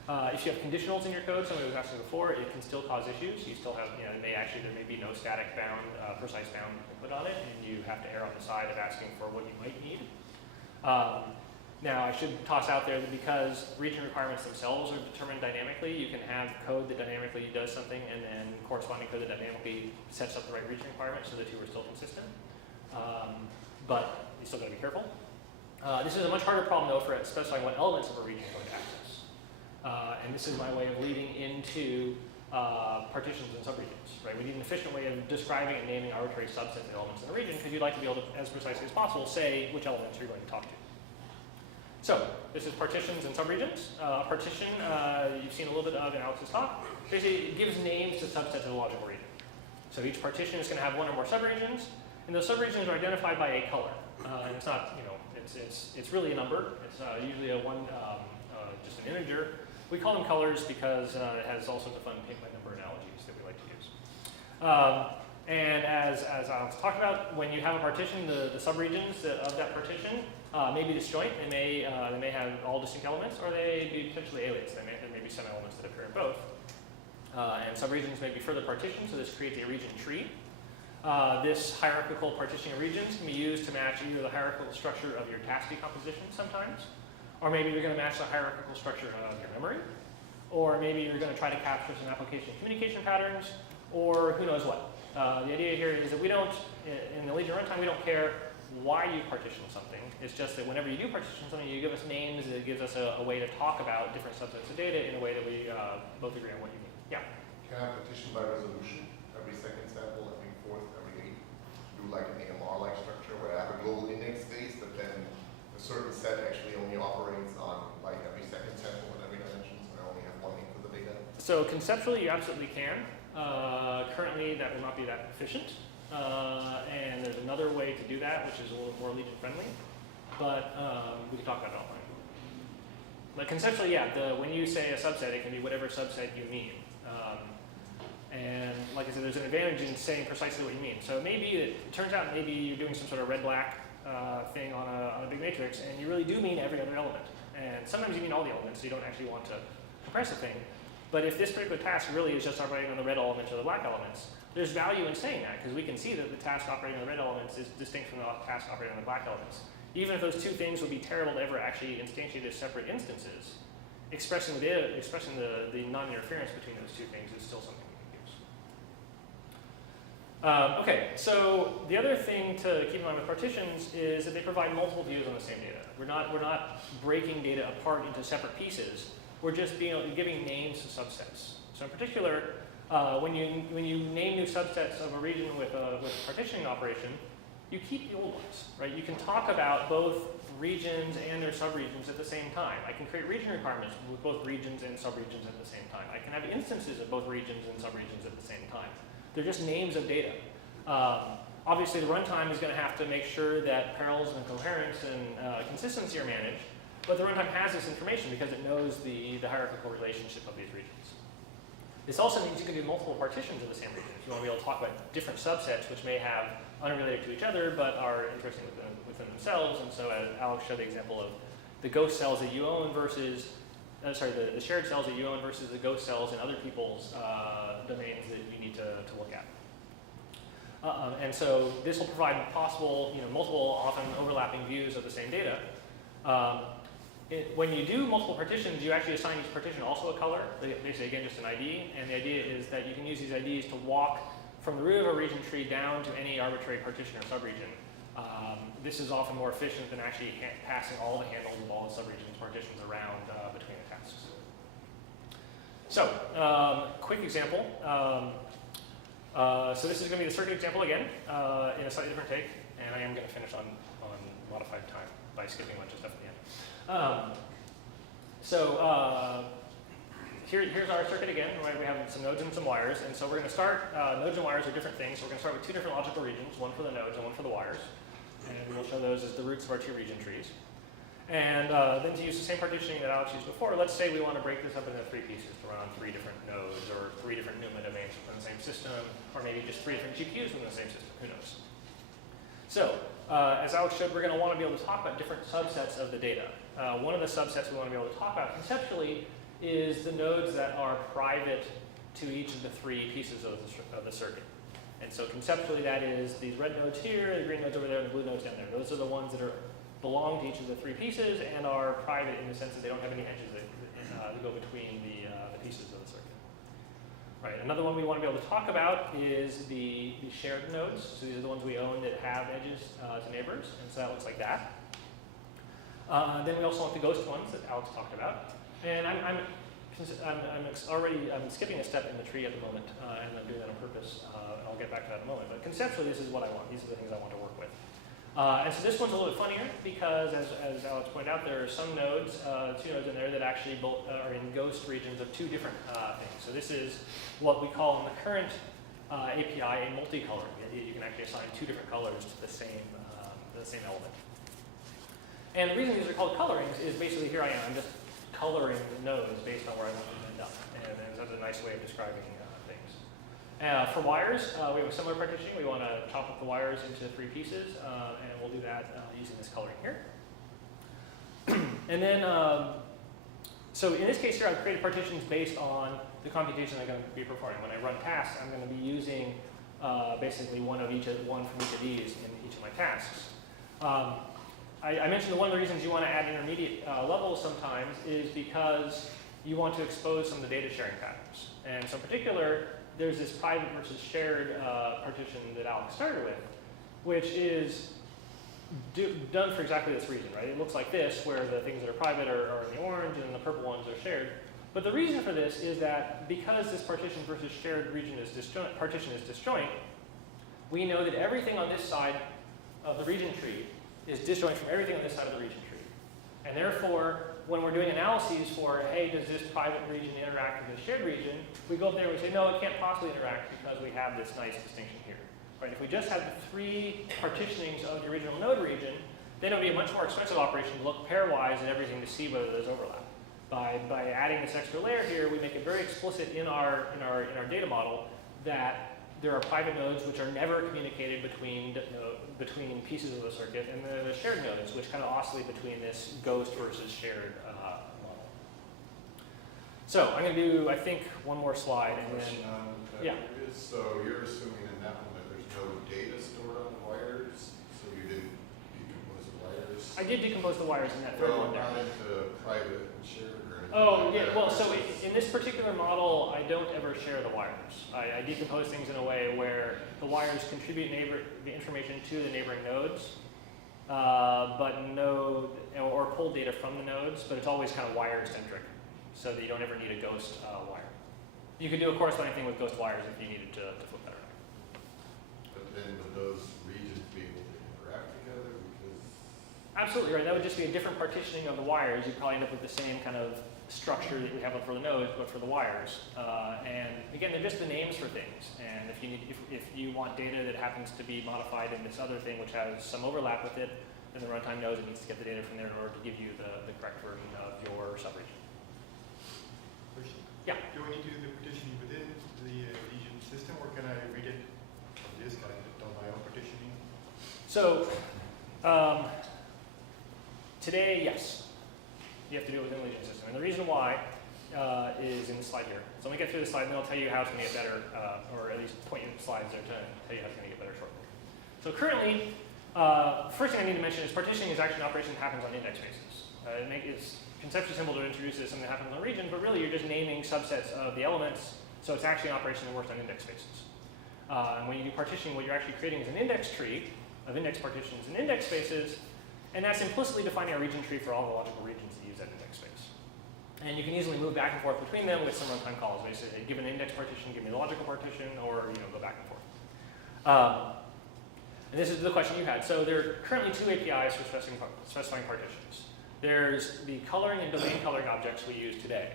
If you have conditionals in your code, somebody was asking before, it can still cause issues. You still have, there may be no static bound, precise bound put on it, and you have to err on the side of asking for what you might need. Now, I should toss out there that because region requirements themselves are determined dynamically, you can have code that dynamically does something and then corresponding code that dynamically sets up the right region requirements so the two are still consistent. But you still got to be careful. This is a much harder problem, though, for specifying what elements of a region you're going to access. And this is my way of leading into partitions and subregions. Right? We need an efficient way of describing and naming arbitrary subsets of elements in a region because you'd like to be able to, as precisely as possible, say which elements you're going to talk to. So this is partitions and subregions. Partition, you've seen a little bit of in Alex's talk. Basically, it gives names to subsets of a logical region. So each partition is going to have one or more subregions, and those subregions are identified by a color. And it's not, it's really a number. It's usually just an integer. We call them colors because it has all sorts of fun paint by number analogies that we like to use. And as Alex talked about, when you have a partition, the subregions of that partition may be disjoint. They may have all distinct elements, or they may be potentially alias. There may be some elements that appear in both. And subregions may be further partitioned, so this creates a region tree. This hierarchical partitioning of regions can be used to match either the hierarchical structure of your task decomposition sometimes, or maybe you're going to match the hierarchical structure of your memory, or maybe you're going to try to capture some application communication patterns, or who knows what. The idea here is that we don't, in the Legion runtime, we don't care why you partition something. It's just that whenever you do partition something, you give us names. It gives us a way to talk about different subsets of data in a way that we both agree on what you mean. Yeah? Can I partition by resolution? Every second sample, every fourth, every eighth? Do like an AMR-like structure where I have a global index space, but then a certain set actually only operates on like every second sample in every dimension, so I only have one link for the data? So conceptually, you absolutely can. Currently, that will not be that efficient. And there's another way to do that, which is a little more Legion friendly. But we can talk about it offline. But conceptually, yeah, when you say a subset, it can be whatever subset you mean. And like I said, there's an advantage in saying precisely what you mean. So maybe it turns out maybe you're doing some sort of red-black thing on a big matrix, and you really do mean every other element. And sometimes you mean all the elements, so you don't actually want to compress a thing. But if this particular task really is just operating on the red elements or the black elements, there's value in saying that, because we can see that the task operating on the red elements is distinct from the task operating on the black elements. Even if those two things would be terrible to ever actually instantiate as separate instances, expressing the non-interference between those two things is still something we can use. Okay, so the other thing to keep in mind with partitions is that they provide multiple views on the same data. We're not breaking data apart into separate pieces. We're just giving names to subsets. So in particular, when you name new subsets of a region with a partitioning operation, you keep the old ones, right? You can talk about both regions and their subregions at the same time. I can create region requirements with both regions and subregions at the same time. I can have instances of both regions and subregions at the same time. They're just names of data. Obviously, the runtime is going to have to make sure that parallels and coherence and consistency are managed, but the runtime has this information because it knows the hierarchical relationship of these regions. This also means you can do multiple partitions of the same region. If you want to be able to talk about different subsets which may have unrelated to each other but are interesting within themselves. And so as Alex showed the example of the ghost cells that you own versus, the shared cells that you own versus the ghost cells in other people's domains that you need to look at. And so this will provide possible, multiple often overlapping views of the same data. When you do multiple partitions, you actually assign each partition also a color, basically again just an ID, and the idea is that you can use these IDs to walk from the root of a region tree down to any arbitrary partition or subregion. This is often more efficient than actually passing all the handles of all the subregions partitions around between the tasks. So, quick example. So this is going to be the circuit example again, in a slightly different take, and I am going to finish on modified time by skipping a bunch of stuff at the end. Here's our circuit again. Right? We have some nodes and some wires, and so we're going to start, nodes and wires are different things, so we're going to start with two different logical regions, one for the nodes and one for the wires, and we'll show those as the roots of our two region trees. And then to use the same partitioning that Alex used before, let's say we want to break this up into three pieces to run on three different nodes, or three different NUMA domains within the same system, or maybe just three different GPUs within the same system, who knows. So, as Alex showed, we're going to want to be able to talk about different subsets of the data. One of the subsets we want to be able to talk about conceptually is the nodes that are private to each of the three pieces of the circuit. And so conceptually that is these red nodes here, the green nodes over there, and the blue nodes down there. Those are the ones that belong to each of the three pieces and are private in the sense that they don't have any edges that go between the pieces of the circuit. Right, another one we want to be able to talk about is the shared nodes. So these are the ones we own that have edges to neighbors, and so that looks like that. Then we also want the ghost ones that Alex talked about. And I'm skipping a step in the tree at the moment, and I'm doing that on purpose. I'll get back to that in a moment. But conceptually, this is what I want. These are the things I want to work with. And so this one's a little bit funnier because, as Alex pointed out, there are some nodes, two nodes in there that actually both are in ghost regions of two different things. So this is what we call in the current API a multicoloring. You can actually assign two different colors to the same element. And the reason these are called colorings is basically here I am. I'm just coloring the nodes based on where I want them to end up. And that's a nice way of describing things. For wires, we have a similar partitioning. We want to chop up the wires into three pieces, and we'll do that using this coloring here. And then, so in this case here, I've created partitions based on the computation I'm going to be performing. When I run tasks, I'm going to be using basically one from each of these in each of my tasks. I mentioned that one of the reasons you want to add intermediate levels sometimes is because you want to expose some of the data sharing patterns. And so in particular, there's this private versus shared partition that Alex started with, which is done for exactly this reason, right? It looks like this, where the things that are private are in the orange and the purple ones are shared. But the reason for this is that because this partition versus shared region is partition is disjoint, we know that everything on this side of the region tree is disjoint from everything on this side of the region tree. And therefore, when we're doing analyses for, hey, does this private region interact with the shared region, we go up there and we say, no, it can't possibly interact because we have this nice distinction here. Right? If we just had the three partitionings of the original node region, then it would be a much more expensive operation to look pairwise at everything to see whether there's overlap. By adding this extra layer here, we make it very explicit in our data model that there are private nodes which are never communicated between pieces of the circuit, and the shared nodes which kind of oscillate between this ghost versus shared model. So I'm going to do, I think, one more slide, and then yeah. So you're assuming in that one that there's no data stored on the wires, so you didn't decompose the wires. I did decompose the wires in that third one there. Not into private and shared or anything. Oh, like yeah, that. well, so in this particular model, I don't ever share the wires. I decompose things in a way where the wires contribute the information to the neighboring nodes, but or pull data from the nodes, but it's always kind of wire-centric, so that you don't ever need a ghost wire. You could do a corresponding thing with ghost wires if you needed to flip that around. But then would those regions be able to interact together? Because Absolutely right. That would just be a different partitioning of the wires. You'd probably end up with the same kind of structure that we have for the nodes, but for the wires. And again, they're just the names for things. And if you want data that happens to be modified in this other thing, which has some overlap with it, then the runtime knows it needs to get the data from there in order to give you the correct version of your subregion. Yeah. Do we need to do the partitioning within the region system, or can I read it from this? Can I do my own partitioning? So today, yes. You have to do it within the Legion system. And the reason why is in the slide here. So let me get through the slide, and then I'll tell you how it's going to get better, or at least point you to slides there to tell you how it's going to get better shortly. So currently, first thing I need to mention is partitioning is actually an operation that happens on index bases. It's conceptually simple to introduce it as something that happens on regions, but really you're just naming subsets of the elements, so it's actually an operation that works on index spaces. And when you do partitioning, what you're actually creating is an index tree of index partitions and index spaces, and that's implicitly defining a region tree for all the logical regions that use that index space. And you can easily move back and forth between them with some runtime calls. Basically, give an index partition, give me the logical partition, or go back and forth. And this is the question you had. So there are currently two APIs for specifying partitions. There's the coloring and domain coloring objects we use today,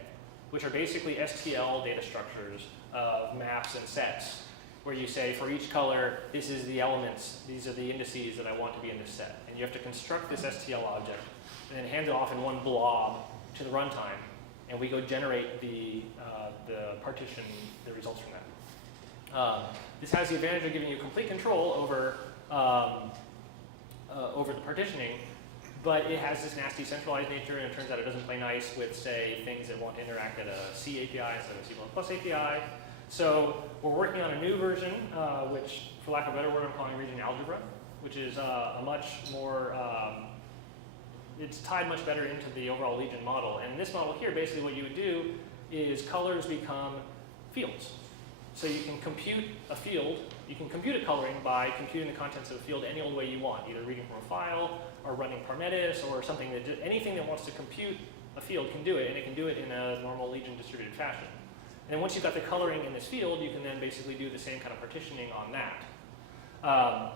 which are basically STL data structures of maps and sets, where you say for each color, this is the elements, these are the indices that I want to be in this set. And you have to construct this STL object and then hand it off in one blob to the runtime, and we go generate the partition that results from that. This has the advantage of giving you complete control over the partitioning, but it has this nasty centralized nature, and it turns out it doesn't play nice with, say, things that want to interact at a C API instead of a C++ API. So we're working on a new version, which, for lack of a better word, I'm calling region algebra, which is a much more, it's tied much better into the overall Legion model. And in this model here, basically what you would do is colors become fields. So you can compute a field, you can compute a coloring by computing the contents of a field any old way you want, either reading from a file or running Parmetis or something that, anything that wants to compute a field can do it, and it can do it in a normal Legion distributed fashion. And then once you've got the coloring in this field, you can then basically do the same kind of partitioning on that.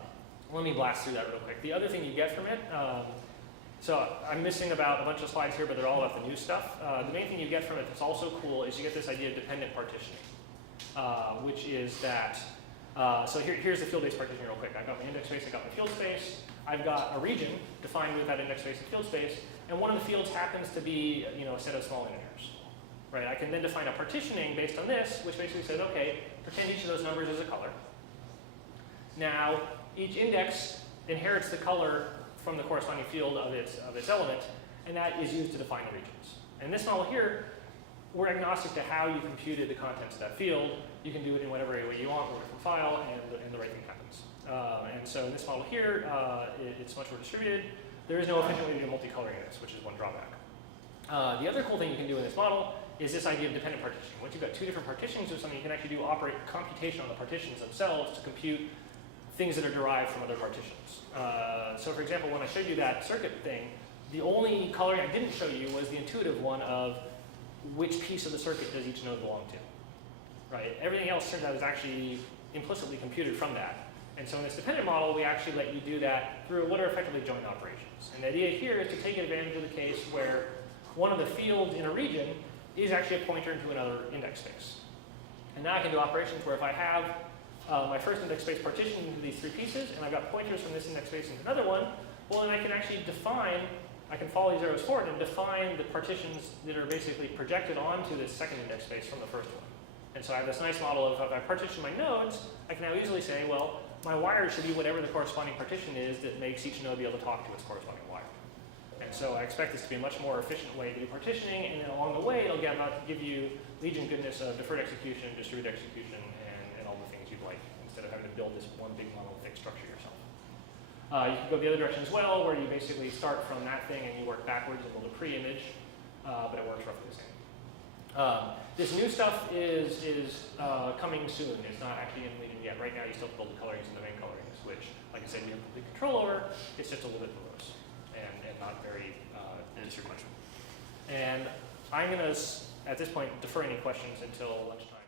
Let me blast through that real quick. The other thing you get from it, so I'm missing about a bunch of slides here, but they're all about the new stuff. The main thing you get from it that's also cool is you get this idea of dependent partitioning, which is that, so here's the field-based partitioning real quick. I've got my index space, I've got my field space, I've got a region defined with that index space and field space, and one of the fields happens to be, a set of small integers. Right? I can then define a partitioning based on this, which basically says, okay, pretend each of those numbers is a color. Now, each index inherits the color from the corresponding field of its element, and that is used to define the regions. And in this model here, we're agnostic to how you computed the contents of that field. You can do it in whatever way you want, with a different file, and the right thing happens. And so in this model here, it's much more distributed. There is no efficient way to do multicoloring in this, which is one drawback. The other cool thing you can do in this model is this idea of dependent partitioning. Once you've got two different partitions of something, you can actually operate computation on the partitions themselves to compute things that are derived from other partitions. So for example, when I showed you that circuit thing, the only coloring I didn't show you was the intuitive one of which piece of the circuit does each node belong to. Right? Everything else turns out is actually implicitly computed from that. And so in this dependent model, we actually let you do that through what are effectively joint operations. And the idea here is to take advantage of the case where one of the fields in a region is actually a pointer into another index space. And now I can do operations where if I have my first index space partitioned into these three pieces, and I've got pointers from this index space into another one, well then I can actually define, I can follow these arrows forward and define the partitions that are basically projected onto this second index space from the first one. And so I have this nice model of if I partition my nodes, I can now easily say, well, my wires should be whatever the corresponding partition is that makes each node be able to talk to its corresponding wire. And so I expect this to be a much more efficient way to do partitioning, and then along the way, it'll give you Legion goodness of deferred execution, distributed execution, and all the things you'd like, instead of having to build this one big monolithic structure yourself. You can go the other direction as well, where you basically start from that thing and you work backwards and build a pre-image, but it works roughly the same. This new stuff is coming soon. It's not actually in Legion yet. Right now, you still have to build the colorings and domain colorings, which, like I said, we have complete control over. It's just a little bit morose and not very sequential. And I'm going to, at this point, defer any questions until lunchtime.